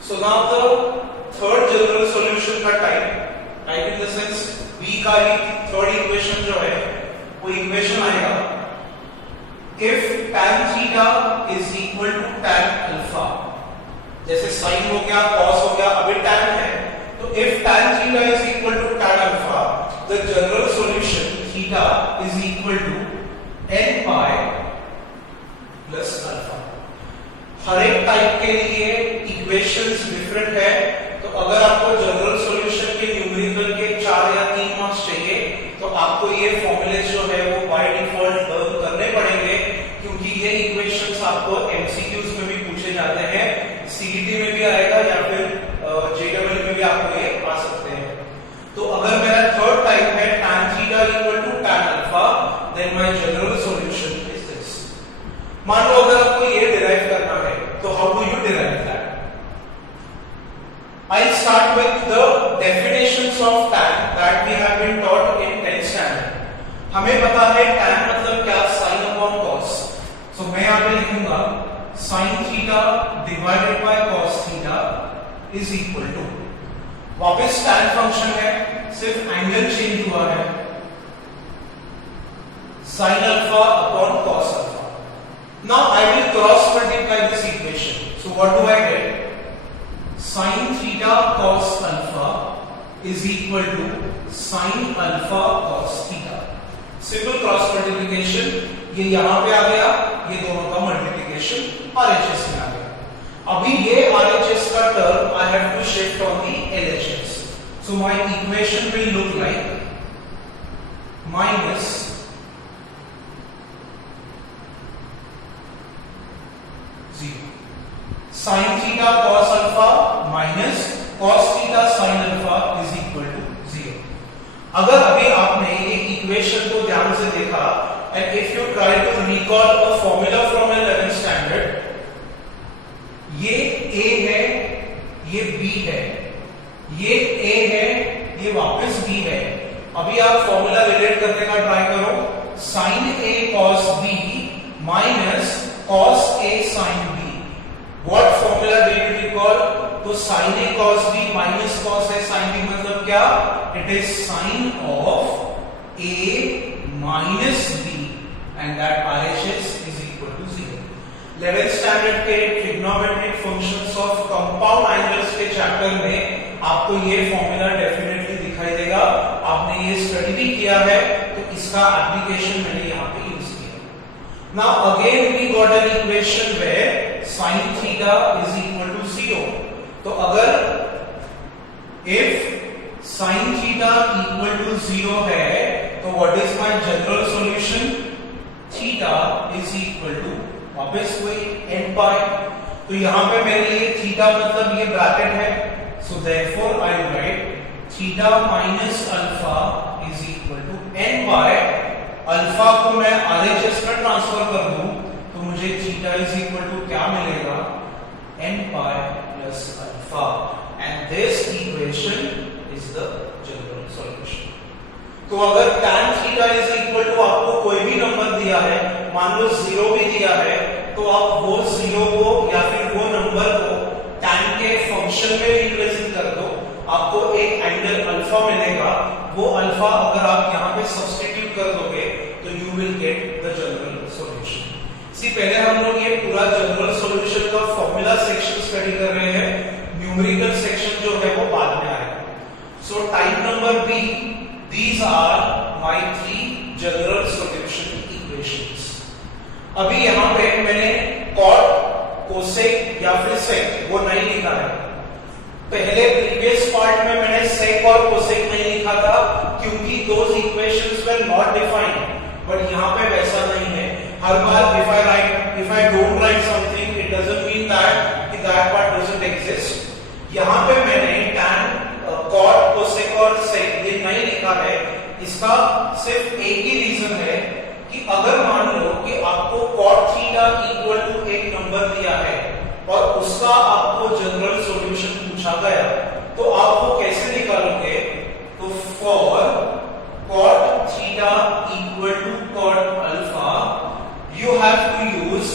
So now the third general solution का type in the sense b का third equation जो है वो equation आएगा if tan theta is equal to tan alpha, जैसे sin हो गया cos हो गया, अभी tan है तो if tan theta is equal to tan alpha, the general solution theta is equal to n pi plus alpha. हर एक टाइप के लिए इक्वेशंस डिफरेंट है, तो अगर आपको जनरल सॉल्यूशन के न्यूमेरिकल के 4 या 3 मार्क्स चाहिए तो आपको ये फॉर्मूले जो है वो बाय डिफॉल्ट लर्न करने पड़ेंगे, क्योंकि ये इक्वेशंस आपको एमसीक्यूज में भी पूछे जाते हैं, सीईटी में भी आएगा या फिर जेडब्ल्यू में भी आपको ये आ सकते हैं। तो अगर मेरा थर्ड टाइप है tan theta equal to tan alpha, then my general solution is this. मान लो अगर आपको ये डिराइव करना है तो how do you derive that? I'll start with the definitions of tan that we have been taught in 10th standard. हमें पता है tan मतलब क्या, sin upon cos. So मैं यहाँ पे लिखूंगा sin theta divided by cos theta is equal to, वापस tan फंक्शन है, सिर्फ एंगल चेंज हुआ है, sin alpha upon cos alpha. Now I will cross multiply this equation. So what do I get? Sin theta cos alpha is equal to sin alpha cos theta. Simple cross multiplication. ये यहां पे आ गया, ये दोनों का multiplication RHS में आ गया। अभी ये RHS का term I have to shift on the LHS. So my equation will look like minus sin theta cos alpha minus cos theta sin alpha is equal to 0. अगर अभी आपने ये इक्वेशन को ध्यान से देखा and if you try to recall a formula from 11th standard, ये A है, ये B है, ये A है, ये वापस B है। अभी आप फॉर्मूला रिलेट करने का ट्राई करो, sin A cos B minus cos A sin B. What formula do you recall? तो sin A cos B minus cos A sin B मतलब क्या? It is sin of A minus B and that RHS is equal to 0. 11th standard के trigonometric functions of compound angles के chapter में आपको ये formula definitely दिखाई देगा, आपने ये स्टडी भी किया है, तो इसका एप्लीकेशन मैंने यहाँ पे यूज किया। Now again we got an equation where sin theta is equal to 0. तो अगर if sin theta equal to 0 है तो what is my general solution? Theta is equal to वापस वही n pi। तो यहां पे मेरे लिए थीटा मतलब ये ब्रैकेट है, so therefore I will write theta minus alpha is equal to n pi। Alpha को मैं RHS में ट्रांसफर कर दूं तो मुझे थीटा इज इक्वल टू क्या मिलेगा? n pi plus alpha, and this equation is the general solution. तो अगर tan theta is equal to आपको कोई भी नंबर दिया है, मान लो 0 भी दिया है, तो आप वो 0 को या फिर वो नंबर को tan के फंक्शन में रिप्रेजेंट कर दो, आपको एक एंगल अल्फा मिलेगा। वो अल्फा अगर आप यहाँ पे सब्स्टिट्यूट कर दोगे तो you will get the general solution. See पहले हम लोग ये पूरा जनरल सॉल्यूशन का फॉर्मूला सेक्शन स्टडी कर रहे हैं, न्यूमेरिकल सेक्शन जो है वो बाद में आएगा। So type number B, these are my 3 general solution equations. अभी यहाँ पे मैंने कॉट, कोसेक या फिर सेक वो नहीं लिखा है। पहले प्रीवियस पार्ट में मैंने सेक और कोसेक नहीं लिखा था क्योंकि those equations were not defined, but यहाँ पे वैसा नहीं है। हर बार if I don't write something, it doesn't mean that part doesn't exist। यहाँ पे मैंने tan, cot, cosec और sec ये नहीं लिखा है। इसका सिर्फ एक ही रीजन है कि अगर मान लो कि आपको cot थीटा इक्वल टू एक नंबर दिया है और उसका आपको जनरल सॉल्यूशन पूछा गया, तो आप वो कैसे निकालोगे? तो for cot theta equal to cot alpha, you have to use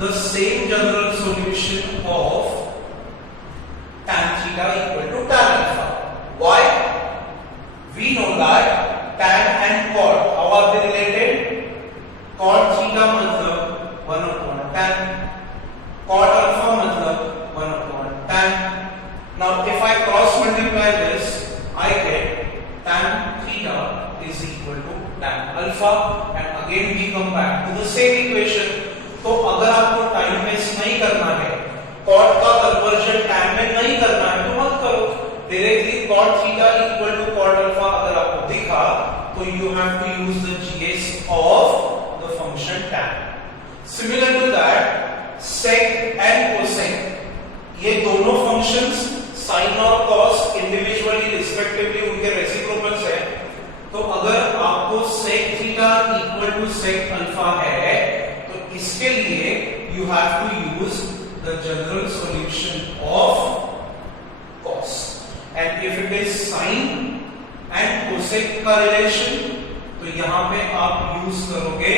the same general solution of cross multiply this, I get tan theta is equal to tan alpha, and again we come back to the same equation. तो अगर आपको time waste नहीं करना है, cot का conversion tan में नहीं करना है, तो मत करो, directly cot theta equal to cot alpha अगर आपको दिखा तो you have to use the GS of the function tan. Similar to that, sec and cosec ये दोनों फंक्शंस साइन और कॉस इंडिविजुअली रिस्पेक्टिवली उनके रेसिप्रोकल्स हैं. तो अगर आपको sec theta equal to sec alpha है तो इसके लिए you have to use the general solution of cos, and if it is sin and cosec का रिलेशन तो यहां पे आप यूज करोगे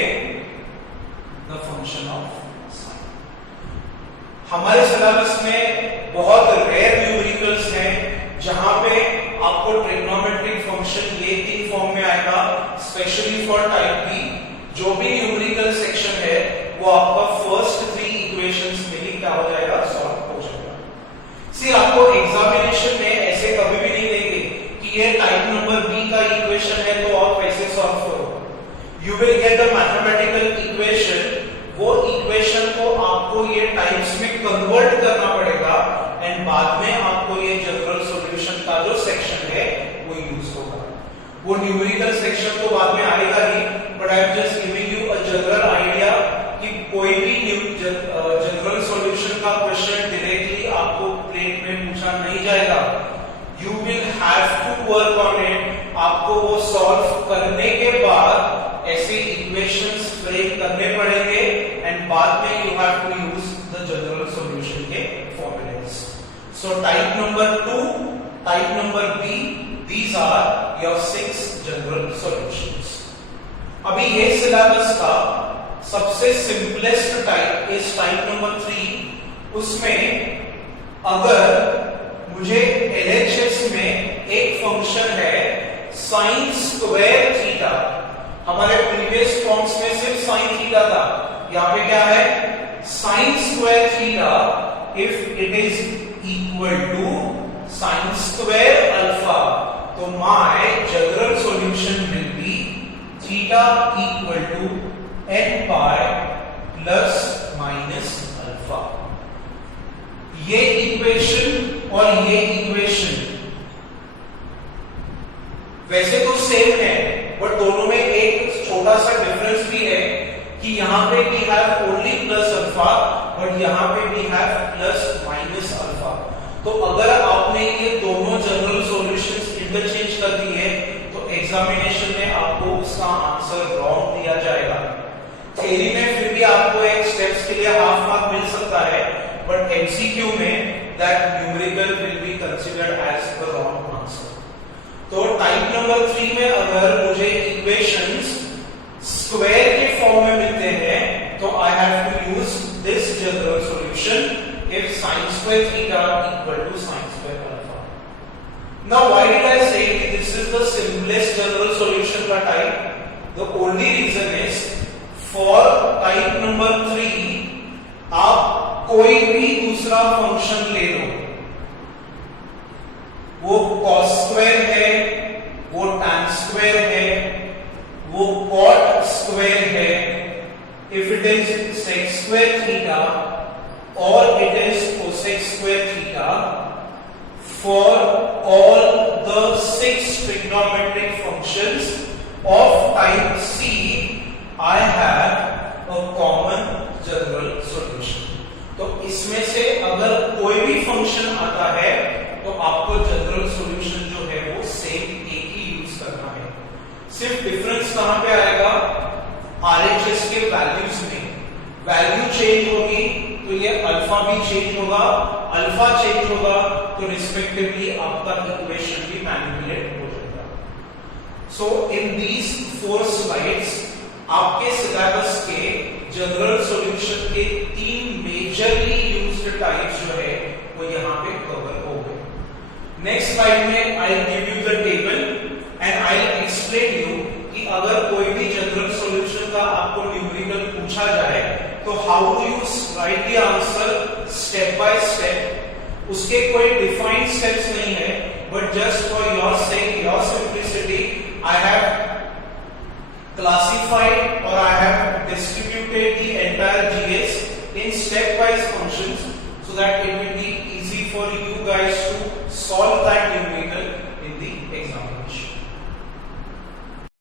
द फंक्शन ऑफ sin. हमारे सिलेबस में बहुत रेयर न्यूमेरिकल्स हैं जहां पे आपको ट्रिग्नोमेट्रिक फंक्शन ये तीन फॉर्म में आएगा. स्पेशली फॉर टाइप बी जो भी न्यूमेरिकल सेक्शन है वो आपका फर्स्ट 3 इक्वेशंस में ही क्या हो जाएगा, सॉल्व हो जाएगा. सिर्फ आपको एग्जामिनेशन में ऐसे कभी भी नहीं देंगे कि ये टाइप नंबर बी का इक्वेशन है तो आप कैसे सॉल्व करो. You will get the mathematical equation, वो इक्वेशन को आपको ये टाइप्स में कन्वर्ट करना पड़ेगा एंड बाद में आपको ये जनरल सॉल्यूशन का जो सेक्शन है वो यूज होगा. वो न्यूमेरिकल सेक्शन तो बाद में आएगा ही, but I am just giving you a general idea कि कोई भी जनरल सॉल्यूशन का क्वेश्चन डायरेक्टली आपको प्लेट में पूछा नहीं जाएगा. You will have to work on it. आपको वो सॉल्व करने के बाद ऐसे इक्वेशंस फ्रेम करने पड़ेंगे एंड बाद में you have to use the general solution के formulas. So type number 2, type number B, these are your 6 general solutions. अभी ये सिलेबस का सबसे simplest type is type number 3. उसमें अगर मुझे LHS में एक फंक्शन है sin स्क्वायर थीटा, हमारे प्रीवियस फॉर्म्स में सिर्फ sin थीटा था, यहां पे क्या है sin square theta if it is equal to sin square alpha, तो my general solution will be theta equal to n pi plus minus alpha. ये इक्वेशन और ये इक्वेशन वैसे तो सेम है, बट दोनों में एक छोटा सा डिफरेंस भी है कि यहां पे we have only plus alpha but यहां पे we have plus minus alpha. तो अगर आपने ये दोनों जनरल सॉल्यूशंस इंटरचेंज कर दिए तो एग्जामिनेशन में आपको उसका आंसर रॉन्ग दिया जाएगा. थ्योरी में फिर भी आपको एक स्टेप्स के लिए हाफ मार्क मिल सकता है, बट एमसीक्यू में that numerical will be considered as the wrong answer. तो टाइप नंबर 3 में अगर मुझे इक्वेशंस स्क्वायर के फॉर्म में मिलते हैं तो I have to use this general solution if sin square theta equal to sin square alpha. Now why did I say this is the simplest general solution का type? The only reason is for type number 3 आप कोई भी दूसरा function ले लो, वो cos square है, वो tan square है, वो cot स्क्वायर है, if it is sec square theta or it is cosec square theta, for all the 6 trigonometric functions of type C, I have a common general solution. तो इसमें से अगर कोई भी फंक्शन आता है तो आपको जनरल सॉल्यूशन जो है वो सेम एक ही यूज करना है. सिर्फ डिफरेंस कहां पे आएगा, RHS के वैल्यूज में. वैल्यू चेंज होगी तो ये अल्फा भी चेंज होगा, अल्फा चेंज होगा तो रिस्पेक्टिवली आपका इक्वेशन भी मैनिपुलेट हो जाएगा. सो इन दीज 4 स्लाइड्स आपके सिलेबस के जनरल सॉल्यूशन के 3 मेजरली यूज्ड टाइप्स जो है वो यहां पे कवर हो गए. नेक्स्ट स्लाइड में I give you the table and I explain you कि अगर कोई भी जनरल सॉल्यूशन का आपको न्यूमेरिकल पूछा जाए तो how do you right the answer step by step उसके कोई डिफाइंड स्टेप्स नहीं है, but just for your sake, your simplicity, I have classified or I have distributed the entire GS in stepwise functions so that it will be easy for you guys to solve that numerator.